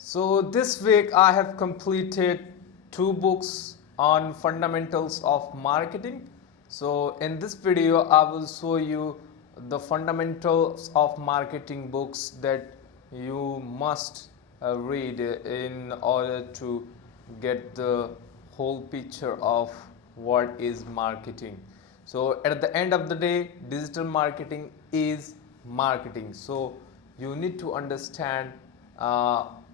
So this week I have completed two books on fundamentals of marketing. So in this video I will show you the fundamentals of marketing books that you must read in order to get the whole picture of what is marketing. So at the end of the day, digital marketing is marketing. So you need to understand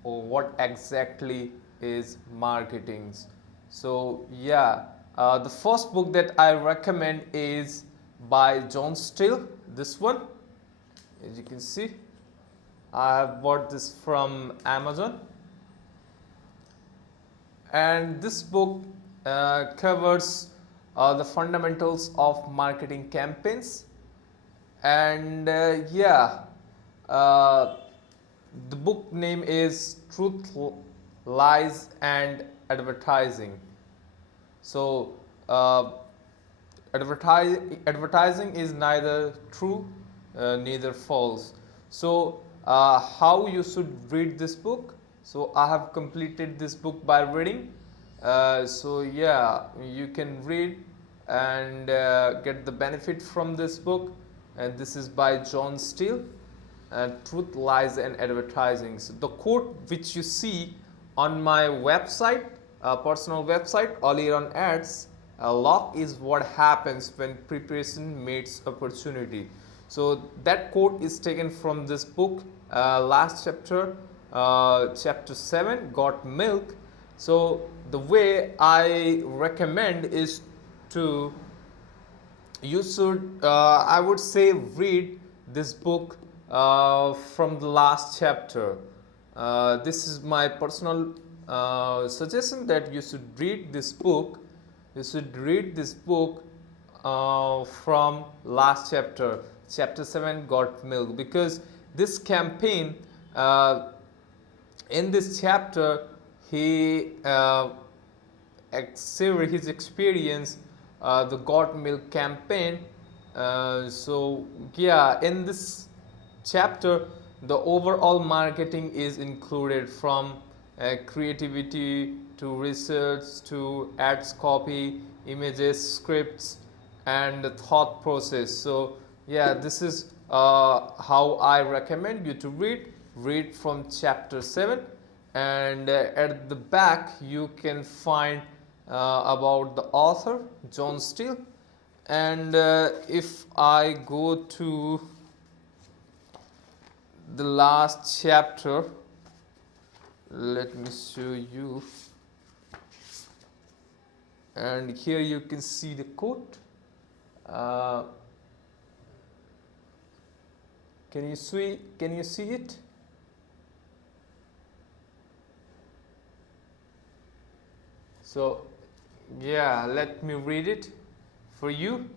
what exactly is marketing. So the first book that I recommend is by John Steele. This one, as you can see, I have bought this from Amazon, and this book covers the fundamentals of marketing campaigns. And the book name is Truth, Lies and Advertising. So advertising is neither true neither false. So how you should read this book? So I have completed this book by reading. You can read and get the benefit from this book. And this is by John Steele, Truth, Lies and Advertising. So the quote which you see on my website, personal website, All Year On Ads, luck is what happens when preparation meets opportunity. So that quote is taken from this book, last chapter, chapter 7, Got Milk. So the way I recommend is to, you should, I would say, read this book from the last chapter. This is my personal suggestion that you should read this book. You should read this book from last chapter, chapter 7, Got Milk, because this campaign, in this chapter, he shared his experience, the Got Milk campaign. In this chapter, the overall marketing is included, from creativity to research to ads copy, images, scripts, and the thought process. So this is how I recommend you to read from chapter 7. And at the back you can find about the author, John Steele. And if I go to the last chapter, let me show you, and here you can see the quote. Can you see it? So let me read it for you.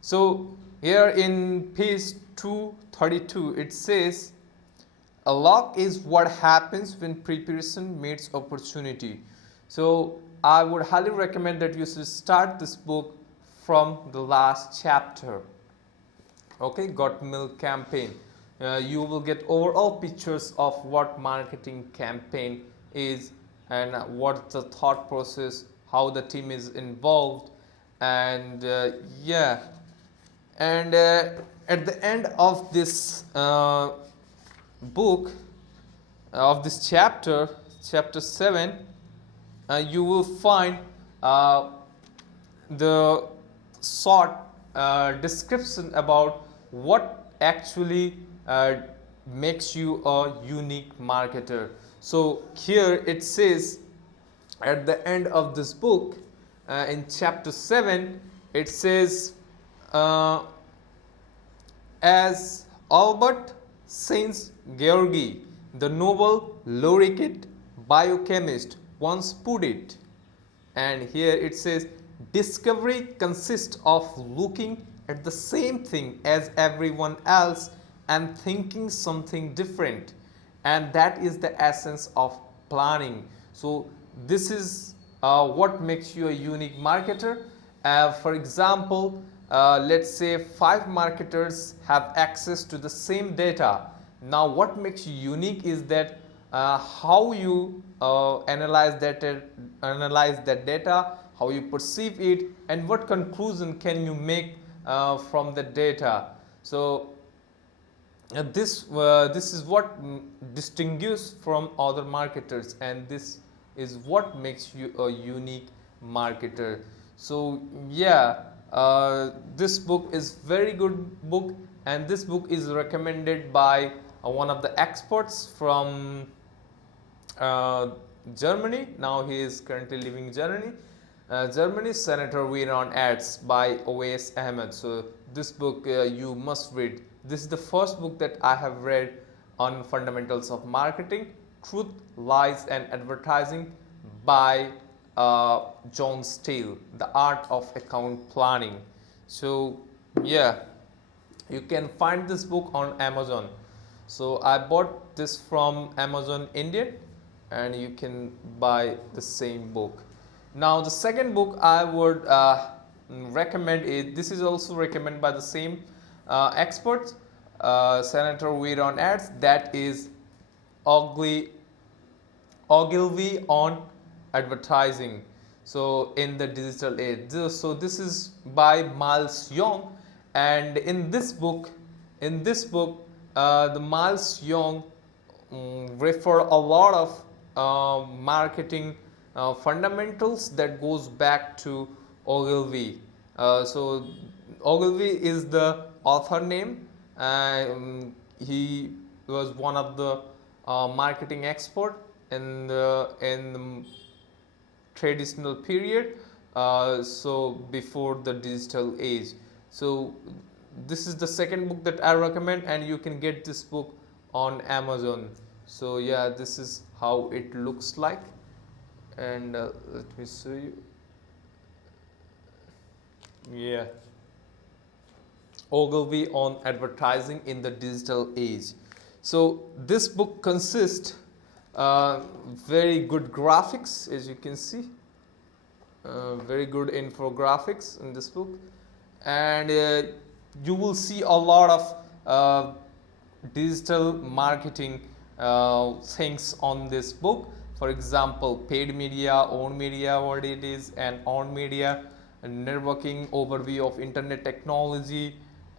So here in page 232 it says, a luck is what happens when preparation meets opportunity. So I would highly recommend that you should start this book from the last chapter. Okay, Got Milk campaign. You will get overall pictures of what marketing campaign is, and what the thought process, how the team is involved, and at the end of this book, of this chapter 7, you will find the short description about what actually makes you a unique marketer. So here it says, at the end of this book, in chapter 7, it says, as Albert Saint-Georgi, the Nobel laureate biochemist, once put it, and here it says, discovery consists of looking at the same thing as everyone else and thinking something different, and that is the essence of planning. So this is what makes you a unique marketer. For example, let's say 5 marketers have access to the same data. Now what makes you unique is that how you analyze that data, how you perceive it, and what conclusion can you make from the data. So this is what distinguishes from other marketers, and this is what makes you a unique marketer. So yeah, this book is very good book, and this book is recommended by one of the experts from Germany. Now he is currently living in Germany, Senator Winner on Ads by Owais Ahmed. So this book you must read. This is the first book that I have read on fundamentals of marketing, truth, lies, and advertising by John Steele, The Art of Account Planning. So yeah, you can find this book on Amazon. So I bought this from Amazon India, and you can buy the same book. Now the second book I would recommend is, this is also recommended by the same experts, Senator Weir on Ads, that is Ogilvy on Advertising. So in the digital age. So this is by Miles Young, and in this book, the Miles Young refer a lot of marketing fundamentals that goes back to Ogilvy. So Ogilvy is the author name. He was one of the marketing expert in the traditional period, so before the digital age. So this is the second book that I recommend, and you can get this book on Amazon. So yeah, this is how it looks like, and let me show you. Yeah, Ogilvy on Advertising in the Digital Age. So this book consists very good graphics, as you can see, very good infographics in this book, and you will see a lot of digital marketing things on this book. For example, paid media, owned media, what it is, and owned media, and networking, overview of internet technology,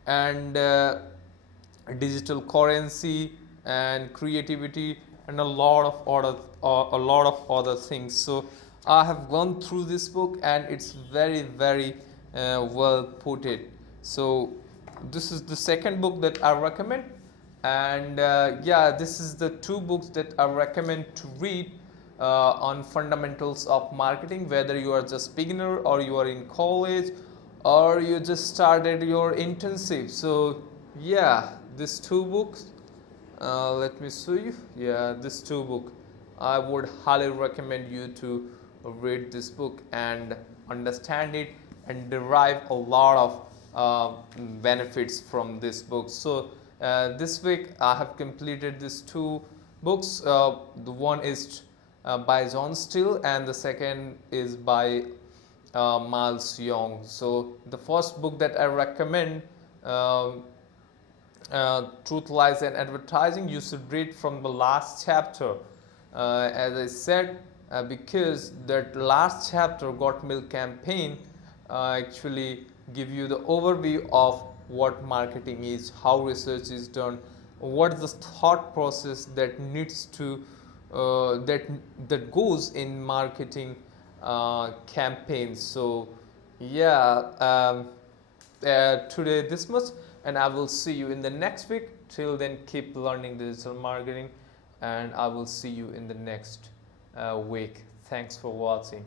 and digital currency, and creativity, and a lot of other things. So I have gone through this book, and it's very well put it. So this is the second book that I recommend, and yeah, this is the two books that I recommend to read on fundamentals of marketing, whether you are just beginner, or you are in college, or you just started your internship. So yeah, these two books, let me show you. Yeah, these two books, I would highly recommend you to read this book and understand it and derive a lot of benefits from this book. So this week I have completed these two books. The one is by John Steele, and the second is by Miles Young. So the first book that I recommend, Truth, Lies, and Advertising, you should read from the last chapter, as I said, because that last chapter, Got Milk Campaign, actually give you the overview of what marketing is, how research is done, what is the thought process that needs to that goes in marketing campaigns. So yeah, today this much, and I will see you in the next week. Till then, keep learning digital marketing, and I will see you in the next week. Thanks for watching.